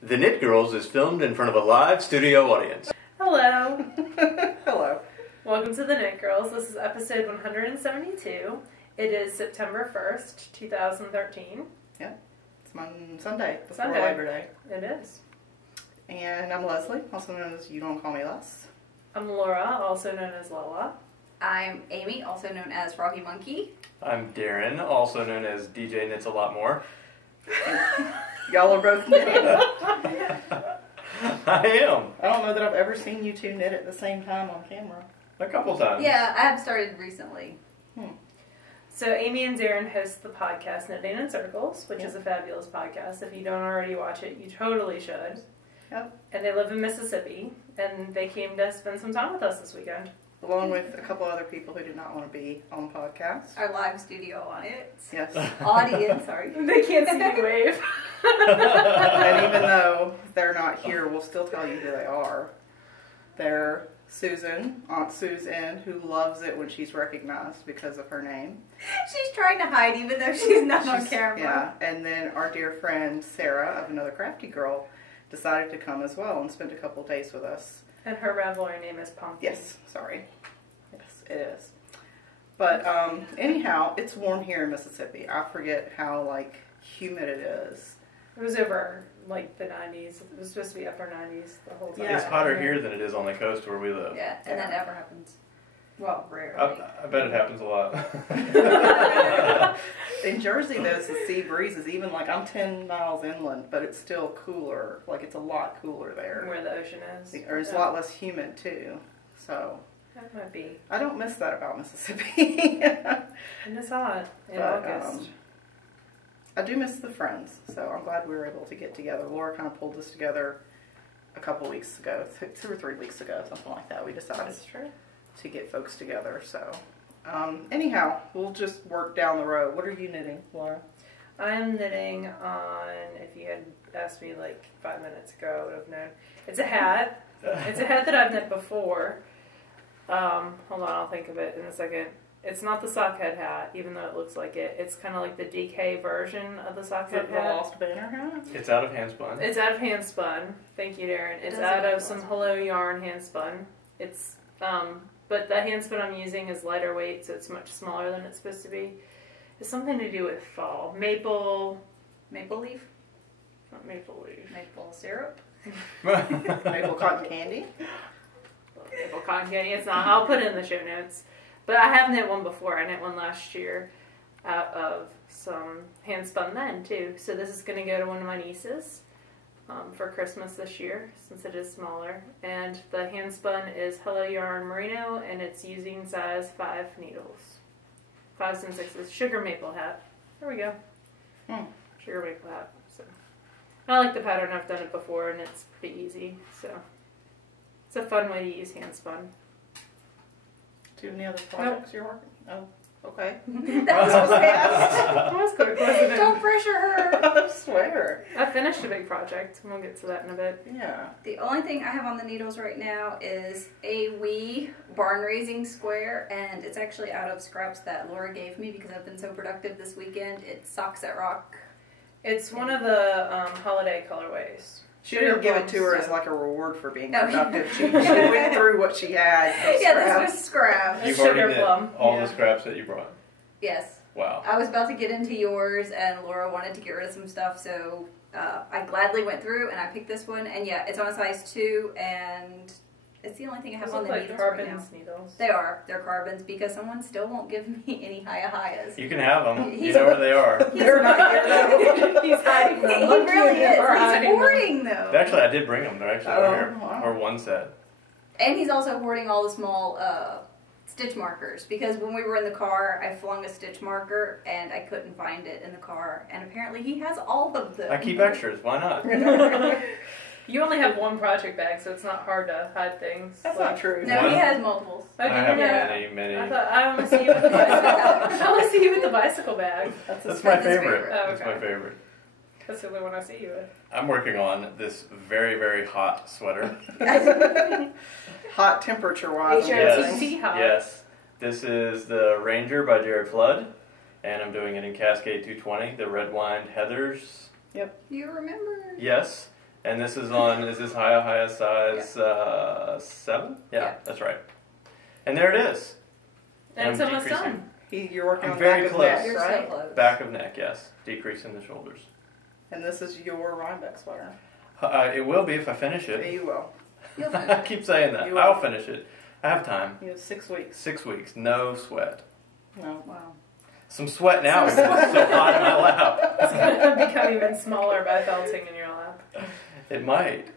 The Knit Girls is filmed in front of a live studio audience. Hello. Hello. Welcome to The Knit Girls. This is episode 172. It is September 1st, 2013. Yeah, it's Sunday before Sunday. Labor Day. It is. And I'm Leslie, also known as You Don't Call Me Les. I'm Laura, also known as Lola. I'm Amy, also known as Froggy Monkey. I'm Darren, also known as DJ Knits a Lot More. Y'all are both knitting. I am. I don't know that I've ever seen you two knit at the same time on camera. A couple times. Yeah, I have started recently. So Amy and Darren host the podcast Knitting in Circles, which is a fabulous podcast. If you don't already watch it, you totally should. Yep. And they live in Mississippi, and they came to spend some time with us this weekend. Along with a couple other people who did not want to be on the podcast. Our live studio audience. Yes. Audience, sorry. They can't see me wave. And even though they're not here, we'll still tell you who they are. They're Susan, Aunt Susan, who loves it when she's recognized because of her name. She's trying to hide even though she's not on camera. Yeah, and then our dear friend Sarah of Another Crafty Girl decided to come as well and spent a couple of days with us. And her Ravelry name is Pumpkin. Yes, sorry. Yes, it is. But anyhow, it's warm here in Mississippi. I forget how humid it is. It was over the 90s. It was supposed to be upper 90s the whole time. Yeah. It's hotter here than it is on the coast where we live. Yeah, and that never happens. Well, rarely. I bet it happens a lot. In Jersey, there's the sea breezes. Even I'm 10 miles inland, but it's still cooler. It's a lot cooler there. Where the ocean is. Or it's a lot less humid too. So That might be. I don't miss that about Mississippi. And it's hot in But, August. I do miss the friends, so I'm glad we were able to get together. Laura kind of pulled this together a couple weeks ago, 2 or 3 weeks ago, something like that. We decided That's true. to get folks together. So anyhow, we'll just work down the road. What are you knitting, Laura? I'm knitting on, if you had asked me 5 minutes ago, I would have known. It's a hat. It's a hat that I've knit before. Hold on, I'll think of it in a second. It's not the sockhead hat, even though it looks like it. It's kind of like the DK version of the sockhead The hat. Lost Banner hat? It's out of handspun. It's out of handspun. Thank you, Darren. It's out of some Hello Yarn handspun. It's but the handspun I'm using is lighter weight, so it's much smaller than it's supposed to be. It's something to do with fall. Maple Maple leaf? Not maple leaf. Maple syrup? Maple cotton candy? Maple cotton candy. It's not. I'll put it in the show notes. But I have knit one before. I knit one last year out of some handspun then too. So this is going to go to one of my nieces for Christmas this year, since it is smaller. And the handspun is Hello Yarn Merino, and it's using size 5 needles. 5s and 6s. Sugar maple hat. There we go. Sugar maple hat. So I like the pattern. I've done it before, and it's pretty easy. So it's a fun way to use handspun. Do you have any other projects you're working? Oh, okay. That was so fast. That was quick, wasn't it? Don't pressure her. I swear. I finished a big project, and we'll get to that in a bit. Yeah. The only thing I have on the needles right now is a wee barn raising square, and it's actually out of scraps that Laura gave me because I've been so productive this weekend. It's Socks that Rock. It's one of the holiday colorways. She didn't give it to her as a reward for being productive. She No. went through what she had. Yeah, this was scrap. You've Sugar already knit plum. all Yeah. the scraps that you brought. Yes. Wow. I was about to get into yours, and Laura wanted to get rid of some stuff, so I gladly went through, and I picked this one. And yeah, it's on a size 2, and it's the only thing I have Those on look the like needles right now. carbons needles. They are. They're carbons, because someone still won't give me any Hiya-Hias. You can have them. You He's- know where they are. They're not here though. He's hiding them. He Look, really you are is. hiding He's them. hoarding, though. Actually, I did bring them. They're actually over here. Wow. Or one set. And he's also hoarding all the small stitch markers, because when we were in the car, I flung a stitch marker, and I couldn't find it in the car. And apparently he has all of them. I keep extras. Why not? You only have one project bag, so it's not hard to hide things. That's not true. No, he has multiples. I I have didn't know. many. I thought I only see you with the bicycle. I only see you with the bicycle bag. That's my his favorite. favorite. Oh, That's okay. my favorite. That's the only one I see you with. I'm working on this very, very hot sweater. Hot temperature-wise. I'm Yes. guessing. hot. Yes. This is the Ranger by Jared Flood, and I'm doing it in Cascade 220, the Red Wine Heathers. You remember? Yes. And this is on, is this Hiya size 7? Yeah, that's right. And there it is. And it's almost done. You're working I'm on very back of close. neck, You're right? so close. Back of neck, yes. Decreasing the shoulders. And this is your Rhinebeck sweater. It will be if I finish Yeah, it. you will. You'll I finish. keep saying that. You will. I'll finish it. I have time. You have 6 weeks. 6 weeks, no sweat. No. Wow. Some sweat now because it's so hot in my lap. It's going to become even smaller by felting in your lap. It might.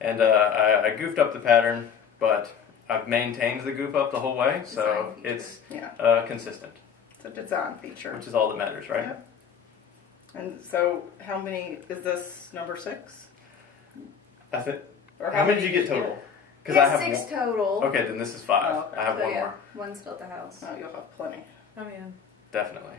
And I goofed up the pattern, but I've maintained the goof up the whole way, so it's consistent, It's a design feature. which is all that matters, right? Yep. And so, how many is this number 6? I think. Or How many did you get total? Because Yes, 6 one. total. Okay, then this is 5. Oh, okay. I have So one yeah, more. one's still at the house. Oh, you'll have plenty. Oh, yeah. Definitely.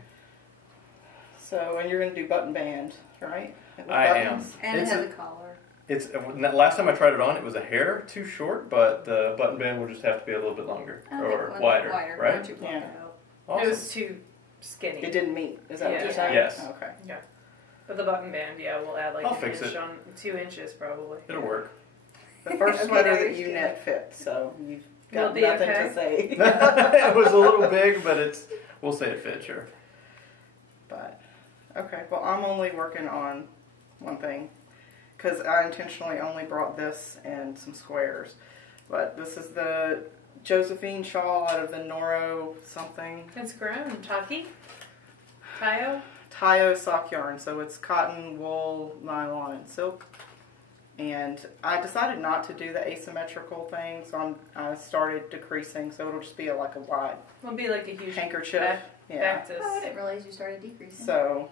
So, and you're going to do button band, right? With I buttons? And It's it has a- a collar. It's last time I tried it on, it was a hair too short, but the button band will just have to be a little bit longer I think or one wider, Why right? don't you block Yeah. it out? Awesome. It was too skinny. It didn't meet. Is that what Yeah. you're saying? Yes. Okay. But the button band, yeah, we'll add like I'll an fix inch it. on 2 inches probably. It'll work. The first Okay, sweater now that you're you scared. knit fit, so you've Will got it be nothing okay? to say. It was a little big, but we'll say it fits, sure. But, okay, well, I'm only working on one thing because I intentionally only brought this and some squares. But this is the Josephine shawl out of the Noro something. It's grown. Taki? Tayo? Tayo sock yarn, so it's cotton, wool, nylon, and silk. And I decided not to do the asymmetrical thing, so I started decreasing, so it'll just be like a wide It'll be like a huge handkerchief. Yeah. back to Oh, I didn't realize you started decreasing. So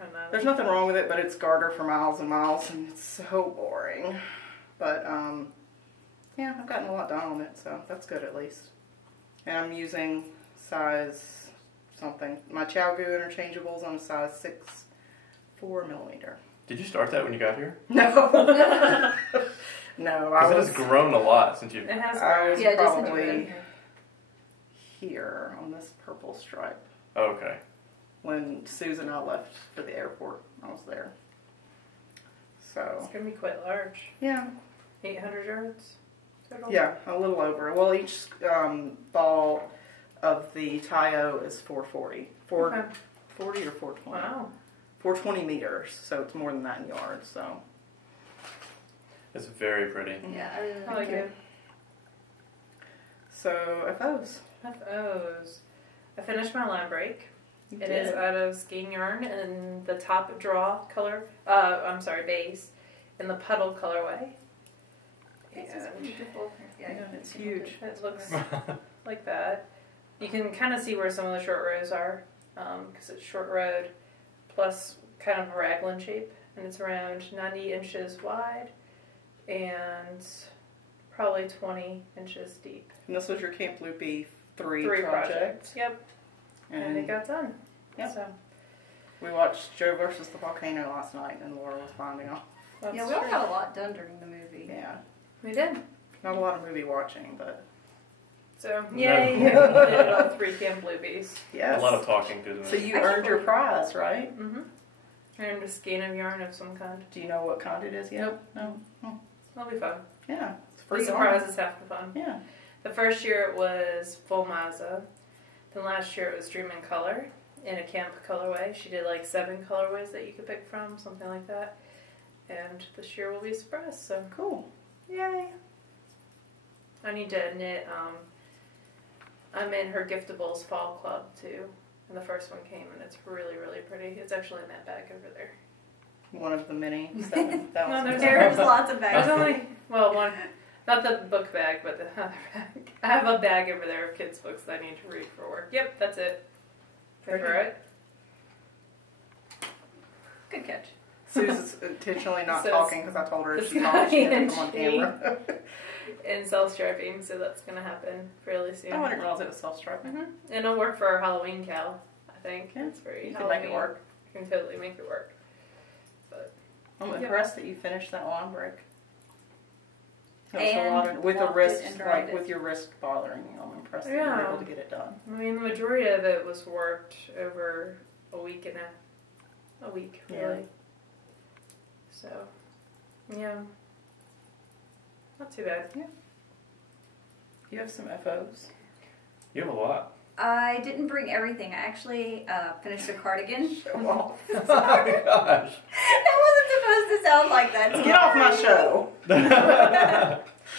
I don't know. there's nothing wrong with it, but it's garter for miles and miles, and it's so boring. But yeah, I've gotten a lot done on it, so that's good at least. And I'm using size something. My Chow Goo interchangeables on a size 6, 4mm. Did you start that when you got here? No, no, I Because it was has grown a lot since you. It has I grown. was Yeah, just since you've been probably here. here on this purple stripe. Oh, okay. When Susan and I left for the airport, I was there. It's So, going to be quite large. yeah. 800 yards total? Yeah, a little over. Well, each ball of the Tayo is 440. Okay. 440 or 420? Wow. 420 meters, so it's more than that in yards. So, It's very pretty. Yeah, I really I like it. so FOs. FOs. I finished my line break. You It did. is out of skein yarn in the top draw color. Base in the puddle colorway. This is And beautiful. Yeah, I know It's huge. it looks like that. You can kind of see where some of the short rows are because it's short rowed plus kind of a raglan shape, and it's around 90 inches wide and probably 20 inches deep. And this was your Camp Loopy 3 Three project. projects. Yep. And it got done. Yep. So We watched Joe versus the Volcano last night, and Laura was finding off. that's Yeah, we all true. had a lot done during the movie. Yeah, We did. not a lot of movie watching, but So No. yay! We did all 3 Camp Bluebies. yes. A lot of talking through the So movie. you I can't earned your believe prize, that. right? Mm-hmm. And a skein of yarn of some kind. Do you know what kind it is yet? Nope. No. Oh. That'll be fun. Yeah, it's The free surprise yarn. is half the fun. Yeah. The first year it was full Mazza. Then last year it was Dream in Color in a camp colorway. She did like 7 colorways that you could pick from, something like that. And this year will be a surprise, so Cool. yay! I need to knit. I'm in her Giftables Fall Club too, and the first one came, and it's really, really pretty. It's actually in that bag over there. One of the many 7,000. there's There's lots of There's bags. only one, not the book bag, but the other bag. I have a bag over there of kids' books that I need to read for work. Yep, that's it. Very For it. Good catch. Susan's intentionally not So talking because I told her if it's she talked, she had to and come on she- camera. And self-striping, so that's gonna happen fairly soon. Oh, I didn't realize it was self-striping. And it'll work for our Halloween cow. I think Yeah, it's very. You can make it Halloween. work. You can totally make it work. I'm Yeah. impressed that you finished that line break. That was And a lot of, with the walked it wrist, and dried like it. with your wrist bothering you. I'm impressed that you were Yeah. able to get it done. I mean, the majority of it was worked over a week and a week, Yeah. really. So, Yeah. Not too bad. Yeah. You have some FOs? You have a lot. I didn't bring everything. I actually finished a cardigan. Show off. Oh my gosh. That wasn't supposed to sound like that. Get off my show.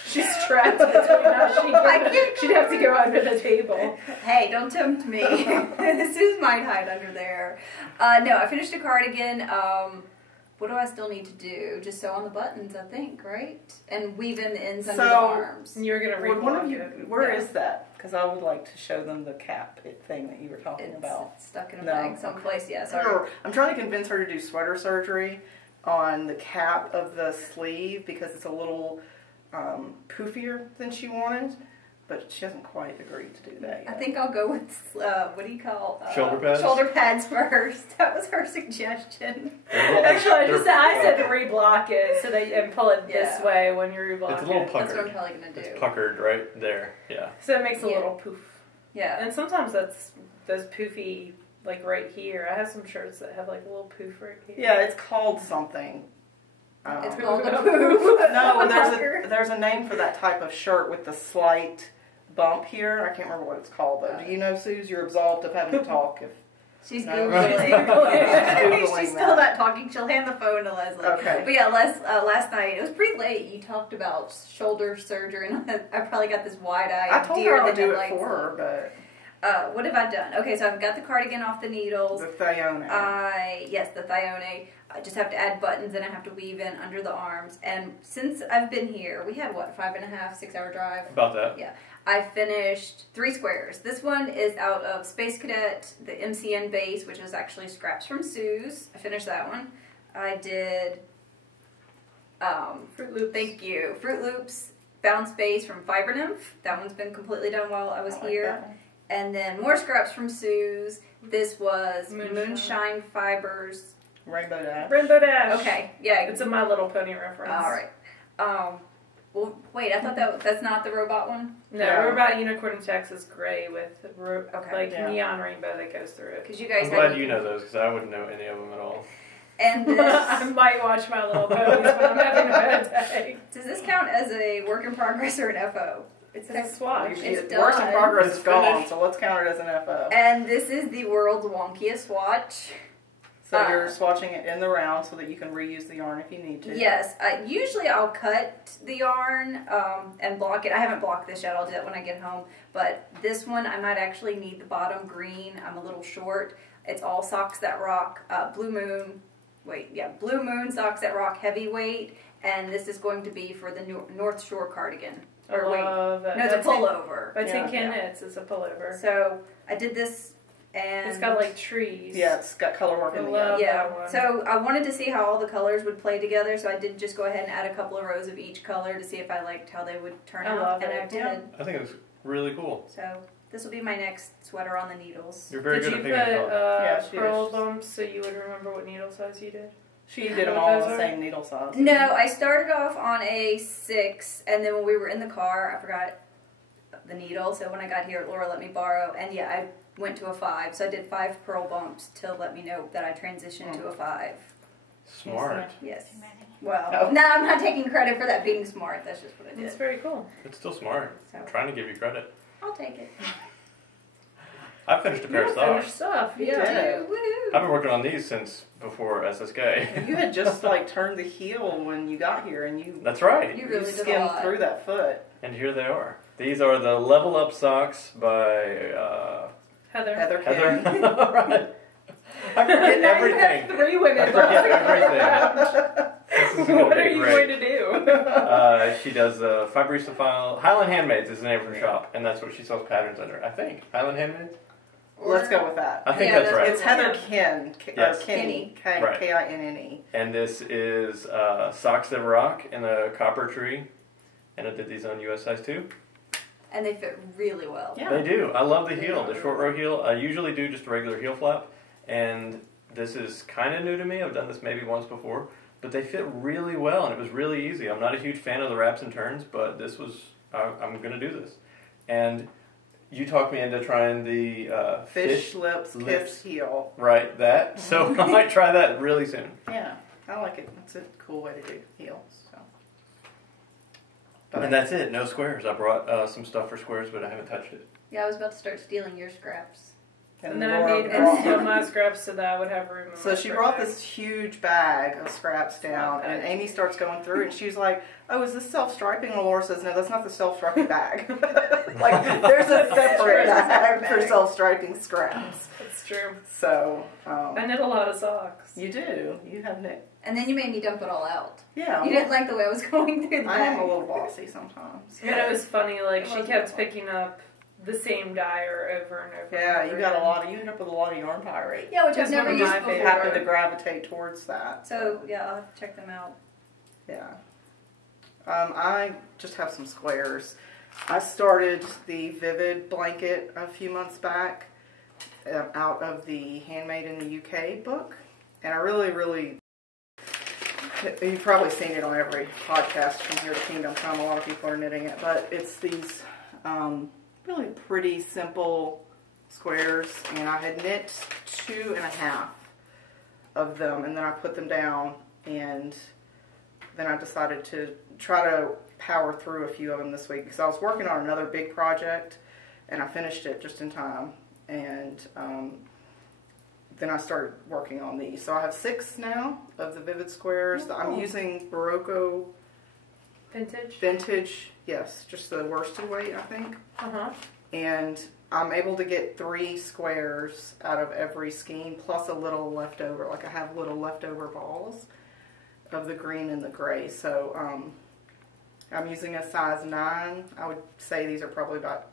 She's trapped between us. She'd have to go under the table. Hey, don't tempt me. Suze might hide under there. No, I finished a cardigan. What do I still need to do? Just sew on the buttons, I think, right? And weave in the ends under the arms. You're going to reblock it. Where is that? Because I would like to show them the cap thing that you were talking about. It's stuck in a bag someplace, yeah. Sorry. I'm trying to convince her to do sweater surgery on the cap of the sleeve because it's a little poofier than she wanted. But she hasn't quite agreed to do that yet. I think I'll go with, what do you call shoulder pads? Shoulder pads first. That was her suggestion. Actually, I said to reblock it so that and pull it this way when you reblocking. It's a little puckered. That's what I'm probably going to do. It's puckered right there, yeah. So it makes a little poof. Yeah. And sometimes that's those poofy, like right here. I have some shirts that have like a little poof right here. Yeah, it's called something. It's called a poof. No, there's a name for that type of shirt with the slight bump here. I can't remember what it's called though. Do you know, Suze? You're absolved of having to talk. If she's no. Googling. She's still not talking. She'll hand the phone to Leslie. Okay. But yeah, last night, it was pretty late. You talked about shoulder surgery, and I probably got this wide-eyed I told deer her in I'd the do it headlights. for her, but... what have I done? Okay, so I've got the cardigan off the needles. The Thione. Yes, the Thione. I just have to add buttons, and I have to weave in under the arms. And since I've been here, we had, 5.5, 6 hour drive? About that. Yeah. I finished 3 squares. This one is out of Space Cadet, the MCN base, which is actually scraps from Suze. I finished that one. I did Fruit Loops. Thank you. Fruit Loops Bounce Base from Fiber Nymph. That one's been completely done while I was here. And then more scraps from Suze. This was Moonshine Fibers. Rainbow Dash. Rainbow Dash. Okay, yeah. It's a My Little Pony reference. All right. Well, wait, I thought that's not the robot one? No, Robot Unicorn in Texas gray with neon rainbow that goes through it. Because you guys I'm glad you know those because I wouldn't know any of them at all. And this... I might watch My Little Ponies when I'm having a bad day. Does this count as a work in progress or an FO? It's a swatch. It's Work in progress It's is gone, finished. so let's count it as an FO. And this is the world's wonkiest swatch. So you're swatching it in the round so that you can reuse the yarn if you need to. Yes. Usually I'll cut the yarn and block it. I haven't blocked this yet. I'll do that when I get home. But this one, I might actually need the bottom green. I'm a little short. It's all Socks That Rock Blue Moon Socks That Rock Heavyweight. And this is going to be for the North Shore cardigan. I love that. No, it's a pullover. By Tin Can Knits, it's a pullover. So I did this. And it's got like trees. Yeah, it's got color work in the love that one. So I wanted to see how all the colors would play together, so I did just go ahead and add a couple of rows of each color to see if I liked how they would turn out. Love and it. I did. Yeah. I think it was really cool. So this will be my next sweater on the needles. You're very Did good you at picking put colors. pearl bumps so you would remember what needle size you did? She did them all the same needle size. No, I started off on a 6, and then when we were in the car, I forgot the needle. So when I got here, Laura let me borrow, and yeah, I went to a 5. So I did 5 pearl bumps to let me know that I transitioned to a 5. Smart. Yes. Well, no, I'm not taking credit for that being smart. That's just what I did. It's very cool. It's still smart. So. I'm trying to give you credit. I'll take it. I finished a pair of socks. Finished stuff. You Yeah. did. Woohoo! I've been working on these since before SSK. You had just turned the heel when you got here, and you. That's right. You really did a skimmed lot. through that foot. And here they are. These are the Level Up socks by Heather. Heather. Right. I forget Now everything. You have 3 women. I forget everything. This is What gonna are be you great. going to do? She does Fibrista File. Highland Handmaids is the name of her shop, and that's what she sells patterns under. I think Highland Handmaids. Let's go with that. I think Yeah, that's right. It's Heather Kin. Yes. Kinney. Right. Kinne. And this is Socks That Rock in a copper tree, and I did these on US size 2. And they fit really well. Yeah. They do. I love the heel, the short row heel. I usually do just a regular heel flap, and this is kind of new to me. I've done this maybe once before, but they fit really well, and it was really easy. I'm not a huge fan of the wraps and turns, but this was, I'm going to do this. And you talked me into trying the Fish lips kiss heel. Right, that. So I might try that really soon. Yeah. I like it. It's a cool way to do heels. So. But And that's it. No squares. I brought some stuff for squares, but I haven't touched it. Yeah, I was about to start stealing your scraps. And then I Laura made brought- all my scraps so that I would have room. In So my she scrap brought bag. this huge bag of scraps down, and Amy starts going through it, and she's like, "Oh, is this self-striping?" And Laura says, "No, that's not the self-striping bag. Like, there's a separate bag for self-striping scraps." That's true. So, I knit a lot of socks. you do. You have knit. And then you made me dump it all out. Yeah. You didn't like the way I was going through the I am bag. a little bossy sometimes. And it was funny, like, It she was kept beautiful. picking up the same dyer over and over. Yeah, and you over got a again. lot. You end up with a lot of yarn pirate. Yeah, which I've It's never one of used my before. They favorites. happen to gravitate towards that. So, yeah, I'll have to check them out. Yeah. I just have some squares. I started the Vivid blanket a few months back out of the Handmade in the UK book. And I really, you've probably seen it on every podcast from here to Kingdom Come. A lot of people are knitting it. But it's these really pretty, simple squares. And I had knit 2.5 of them. And then I put them down. And then I decided to try to power through a few of them this week because I was working on another big project and I finished it just in time, and then I started working on these. So I have 6 now of the Vivid squares. Oh. I'm using Barocco Vintage? Yes, just the worsted weight, I think. Uh-huh. And I'm able to get 3 squares out of every skein plus a little leftover. Like I have little leftover balls of the green and the gray. So I'm using a size 9. I would say these are probably about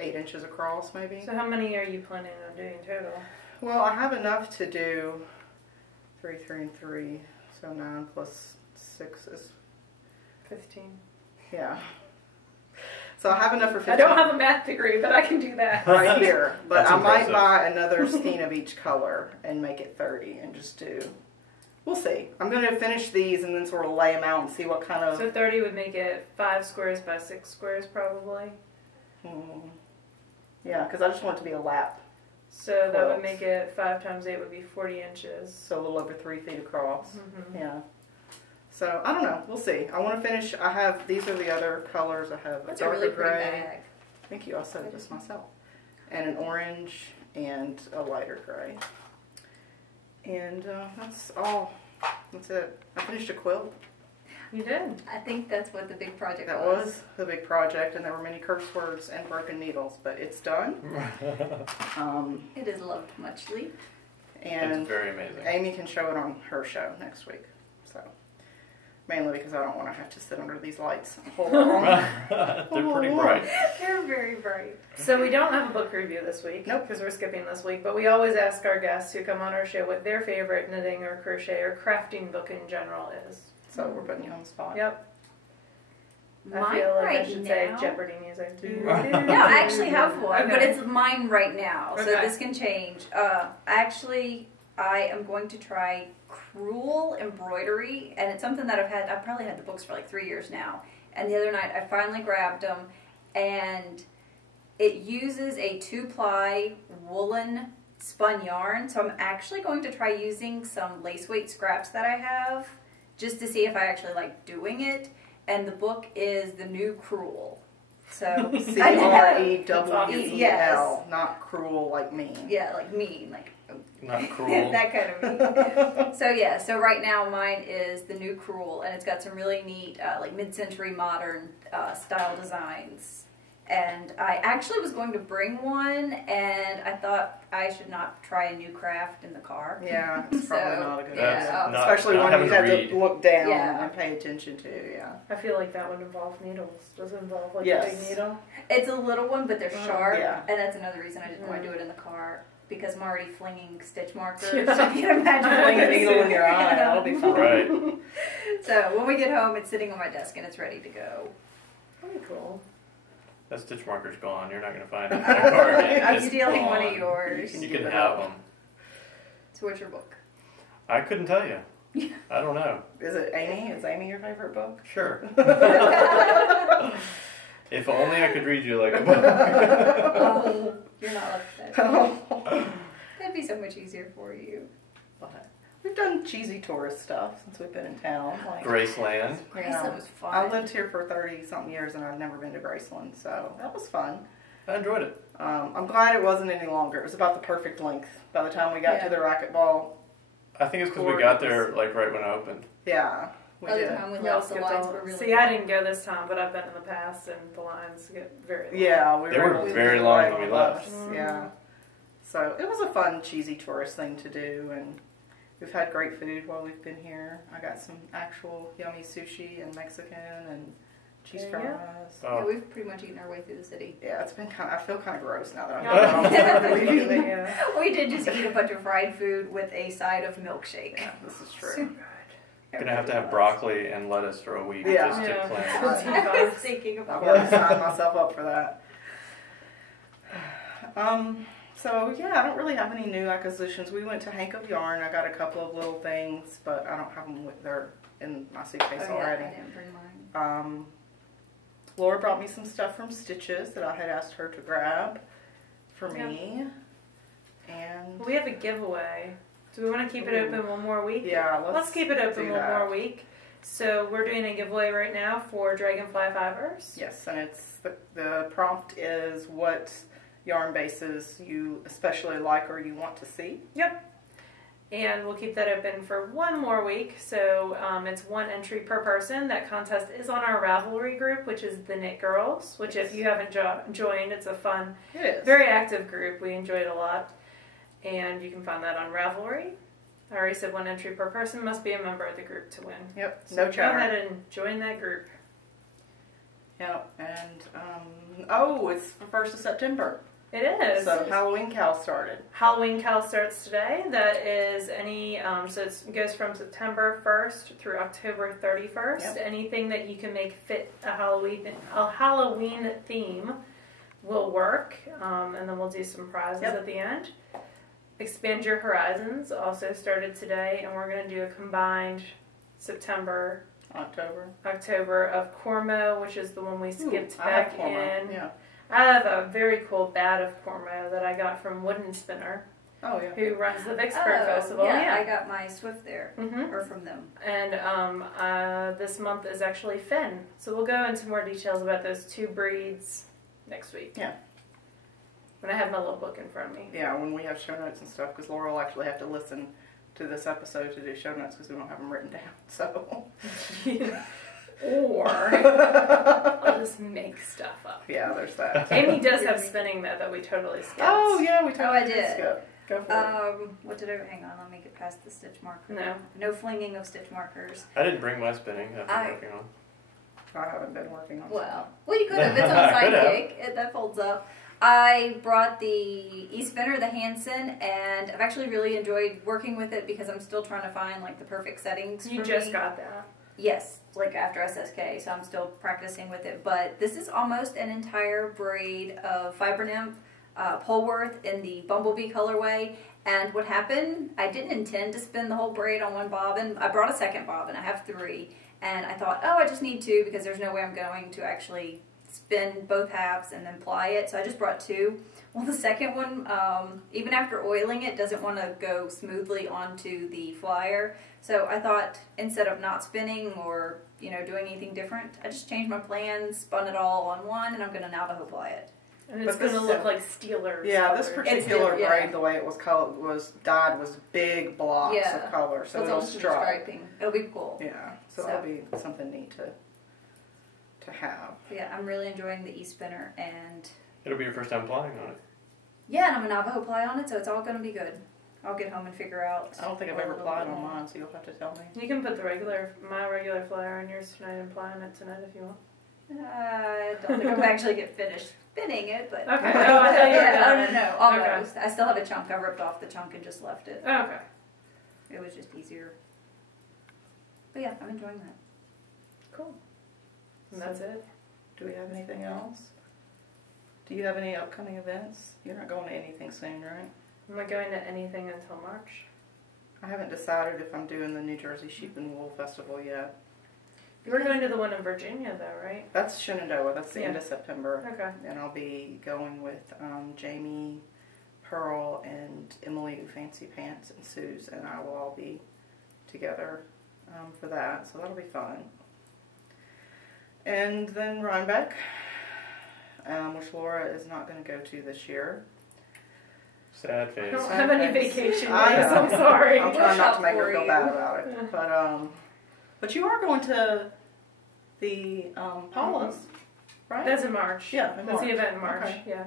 8 inches across, maybe. So how many are you planning on doing total? Well, I have enough to do 3, 3, and 3. So 9 plus 6 is, 15. yeah. So I have enough for 15. I don't have a math degree, but I can do that. right here. But That's I might impressive. buy another skein of each color and make it 30 and just do. We'll see. I'm going to finish these and then sort of lay them out and see what kind of. So 30 would make it 5 squares by 6 squares, probably. Yeah, because I just want it to be a lap. So that would Quilts. make it 5 times 8 would be 40 inches. So a little over 3 feet across. Mm-hmm. Yeah. So I don't know. We'll see. I want to finish. I have, these are the other colors. I have That's a a darker really pretty gray. bag. Thank you. I sewed this myself. And an orange and a lighter gray. And that's all. That's it. I finished a quilt. You did. I think that's what the big project That was the big project, and there were many curse words and broken needles, but it's done. It is loved muchly. And It's very amazing. Amy can show it on her show next week. So mainly because I don't want to have to sit under these lights whole long. They're pretty bright. They're very bright. So we don't have a book review this week. Nope. Because we're skipping this week. But we always ask our guests who come on our show what their favorite knitting or crochet or crafting book in general is. So we're putting you on the spot. Yep. I Mine feel like right I should now. say Jeopardy music. No, I actually have one, but Okay. it's mine right now, so Okay. this can change. I am going to try crewel embroidery, and it's something that I've probably had the books for like 3 years now. And the other night I finally grabbed them, and it uses a 2-ply woolen spun yarn. So I'm actually going to try using some lace weight scraps that I have, just to see if I actually like doing it. And the book is The New Crewel. So CREWEL, Yes. not cruel like mean. Yeah, like mean, like Not cruel. that kind of mean. So yeah, so right now mine is The New Crewel, and it's got some really neat, like mid-century modern style designs. And I actually was going to bring one, and I thought I should not try a new craft in the car. Yeah, it's probably So, not a good yeah, idea. not- Especially not when having you to have read. to look down Yeah. and pay attention to, yeah. I feel like that would involve needles. Does it involve like Yes. a big needle? It's a little one, but they're sharp, yeah. and that's another reason I didn't want to do it in the car, because I'm already flinging stitch markers. Yeah. So you can imagine Fling a flinging needle in your eye, that'll be fun. Right. So when we get home, it's sitting on my desk, and it's ready to go. Very cool. That stitch marker's gone. You're not going to find it in that card. I'm It's stealing one gone. of yours. You You Give can it have up. them. So what's your book? I couldn't tell you. I don't know. Is it Amy? Is Amy your favorite book? Sure. If only I could read you like a book. Oh, you're not like that. That'd be so much easier for you. But we've done cheesy tourist stuff since we've been in town. Like, Graceland. Graceland was fun. I lived here for 30-something years and I've never been to Graceland, so that was fun. I enjoyed it. I'm glad it wasn't any longer. It was about the perfect length. By the time we got to the racquetball, I think it's because we got there like right when it opened. yeah, we Other did. time we We all left, the skipped lines all. were really See, I didn't go this time, but I've been in the past, and the lines get very long. Yeah, we They were able to very do long right when we on left. us, Yeah, so it was a fun, cheesy tourist thing to do, and we've had great food while we've been here. I got some actual yummy sushi and Mexican and cheese There you fries. Yeah, Oh, we've pretty much eaten our way through the city. Yeah, it's been kind of, I feel kind of gross now that Yeah. I'm leaving. Yeah. We did just eat a bunch of fried food with a side of milkshake. Yeah, this is true. gonna have to have broccoli and lettuce for a week Yeah. just to Yeah. cleanse. I was thinking I've about already that. signed myself up for that. So yeah, I don't really have any new acquisitions. We went to Hank of Yarn. I got a couple of little things, but I don't have them they're in my suitcase Oh, yeah, already. I didn't bring mine. Laura brought me some stuff from Stitches that I had asked her to grab for me. And We have a giveaway. Do we want to keep it open one more week? yeah, Let's keep it open do one that. more week. So we're doing a giveaway right now for Dragonfly Fibers. Yes, and it's the prompt is what yarn bases you especially like or you want to see. Yep. And we'll keep that open for one more week. So it's one entry per person. That contest is on our Ravelry group, which is TheKnitGirlls, which if you haven't joined, it's a fun, It is. very active group. We enjoy it a lot. And you can find that on Ravelry. I already said one entry per person, must be a member of the group to win. Yep, So no go chatter. ahead and join that group. Yep, and it's the 1st of September. It is. So Halloween Cal started. Halloween Cal starts today. That is any, so it goes from September 1st through October 31st. Yep. Anything that you can make fit a Halloween theme will work. And then we'll do some prizes Yep. at the end. Expand Your Horizons also started today, and we're going to do a combined September, October of Cormo, which is the one we skipped back I have Cormo. in. Yeah. I have a very cool bat of Cormo that I got from Wooden Spinner, Oh yeah. who runs the Vicksburg Festival. Yeah, I got my Swift there, Mm-hmm. or from them. And this month is actually Finn. So we'll go into more details about those two breeds next week. Yeah. When I have my little book in front of me. Yeah, when we have show notes and stuff, because Laura will actually have to listen to this episode to do show notes because we don't have them written down. So. Or I'll just make stuff up. Yeah, there's that. Amy does have spinning though that we totally skipped. Oh yeah, we totally I did. skip. Go for it. What did I, hang on, let me get past the stitch marker. No. No flinging of stitch markers. I didn't bring my spinning. I've been I- working on. I haven't been working on. Well, you could have. It's on I could have. Sidekick. That folds up. I brought the e-spinner, the Hanson, and I've actually really enjoyed working with it because I'm still trying to find like the perfect settings. You for just me. got that. Yes, like after SSK, so I'm still practicing with it. But this is almost an entire braid of Fiber Nymph, Polworth in the Bumblebee colorway. And what happened, I didn't intend to spin the whole braid on one bobbin. I brought a second bobbin, I have 3. And I thought, I just need 2 because there's no way I'm going to actually spin both halves and then ply it. So I just brought 2. Well, the second one, even after oiling it, doesn't want to go smoothly onto the flyer. So I thought instead of not spinning or doing anything different, I just changed my plans, spun it all on one, and I'm going to Navajo ply it. And it's But going to this- look like Steelers. Yeah, this colors. particular yeah. braid, the way it was colored, was dyed was big blocks Yeah. of color, so it's it'll all just strike. striping. It'll be cool. Yeah, so So. that'll be something neat to have. Yeah, I'm really enjoying the e-spinner, and It'll be your first time plying on it. yeah, and I'm a Navajo ply on it, so it's all going to be good. I'll get home and figure out. I don't think I've a ever little plied bit on more. mine, so you'll have to tell me. You can put my regular flyer on yours tonight and ply on it tonight if you want. I don't think I'll actually get finished spinning it, but Okay. Oh, I thought you were yeah, done. no, almost. I still have a chunk. I ripped off the chunk and just left it. Oh, okay. It was just easier. But yeah, I'm enjoying that. Cool. And that's it. Do we have anything else? Do you have any upcoming events? You're not going to anything soon, right? I'm not going to anything until March. I haven't decided if I'm doing the New Jersey Sheep and Wool Festival yet. You were going to the one in Virginia, though, right? That's Shenandoah. That's the end Yeah. of September. Okay. And I'll be going with Jamie, Pearl, and Emily, who Fancy Pants, and Suze, and I will all be together for that, so that'll be fun. And then Rhinebeck, which Laura is not going to go to this year. Sad I face. don't have any vacation days. I know. I'm sorry. I'm trying not to make her For feel you. bad about it. But you are going to the Paula's, right? That's in March. Yeah, in That's the March. event in March. Okay. Yeah.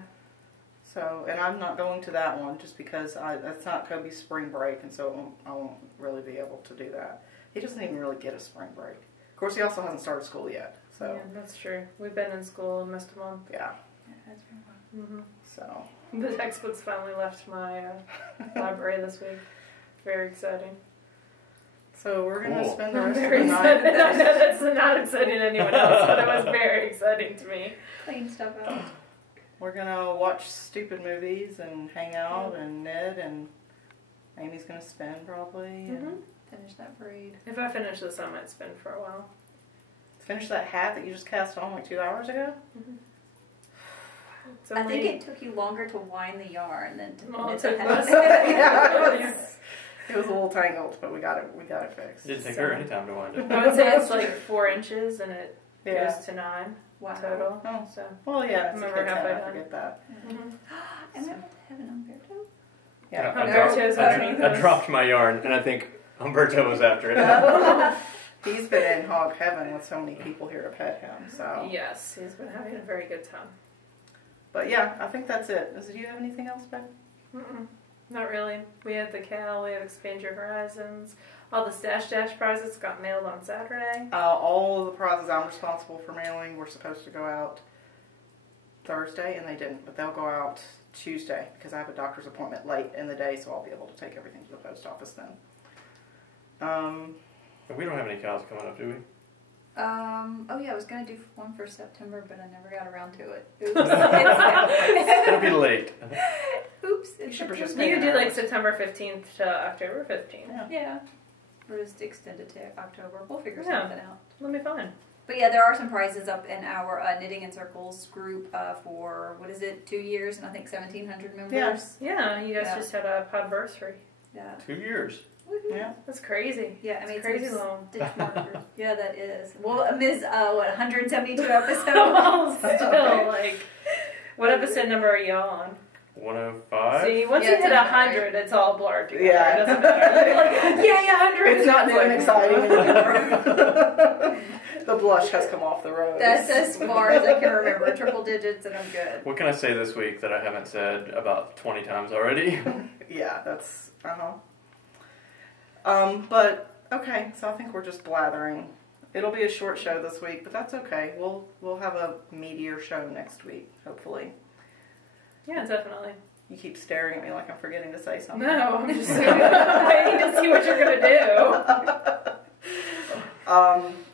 So, and I'm not going to that one just because that's not Kobe's spring break, and so I won't really be able to do that. He doesn't even really get a spring break. Of course, he also hasn't started school yet. So, Yeah, that's true. We've been in school almost a month. yeah. That's very fun. Mm-hmm. So, The textbooks finally left my library this week. Very exciting. so we're gonna Cool. spend the rest of the Very excited. I know night. that's not exciting to anyone else, but it was very exciting to me. Clean stuff out. We're gonna watch stupid movies and hang out and knit, and Amy's gonna spin probably. And Mm-hmm. Finish that braid. If I finish this, I might spin for a while. finish that hat that you just cast on like 2 hours ago. It's I only- think it took you longer to wind the yarn than to Well, knit it the took hat. less. Yeah, it was a little tangled, but we got it fixed. It didn't take her any time to wind it. I would say it's like 4 inches and it Yeah. goes to 9 Wow. total. Oh. So. Well, yeah, it's a Remember kid's halfway hat. I done. forget that. Mm-hmm. Am I able to have an Umberto? Yeah. Umberto's underneath I us. dropped my yarn, and I think Umberto was after it. He's been in hog heaven with so many people here to pet him. So, Yes, he's been having a very good time. but yeah, I think that's it. Do you have anything else, Ben? Mm-mm. Not really. We have the Cal, we have Expand Your Horizons. All the Stash Dash prizes got mailed on Saturday. All of the prizes I'm responsible for mailing were supposed to go out Thursday, and they didn't. But they'll go out Tuesday because I have a doctor's appointment late in the day, so I'll be able to take everything to the post office then. We don't have any cows coming up, do we? Oh yeah, I was gonna do one for September, but I never got around to it. It'll be late. Oops. You It's should September. just You could do Yeah. like September 15th to October 15th. Yeah. Yeah. Or just extend it to October. We'll figure Yeah. something out. Let me find. But yeah, there are some prizes up in our Knitting in Circles group for, 2 years, and I think 1,700 members. Yeah, you guys Yeah. just had a podversary. Yeah. 2 years. Woohoo. Yeah. That's crazy. Yeah, I mean, It's crazy some long. stitch markers. Yeah, that is. Well, Ms. 172 episodes. Well, still, like, what episode number are you on? 105. See, once Yeah, you it's hit in 100, it's all blurred together. Yeah. It doesn't matter. Like, yeah, 100. It's not like, damn exciting anymore. The blush has come off the rose. That's as far as I can remember. Triple digits, and I'm good. What can I say this week that I haven't said about 20 times already? Yeah, that's but okay, so I think we're just blathering. It'll be a short show this week, but that's okay. We'll have a meatier show next week, hopefully. Yeah, definitely. You keep staring at me like I'm forgetting to say something. No, I'm just waiting to see what you're going to do.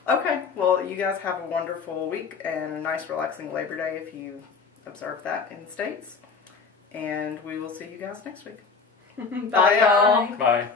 Okay, well, you guys have a wonderful week and a nice relaxing Labor Day if you observe that in the States. And we will see you guys next week. Bye, y'all. Bye.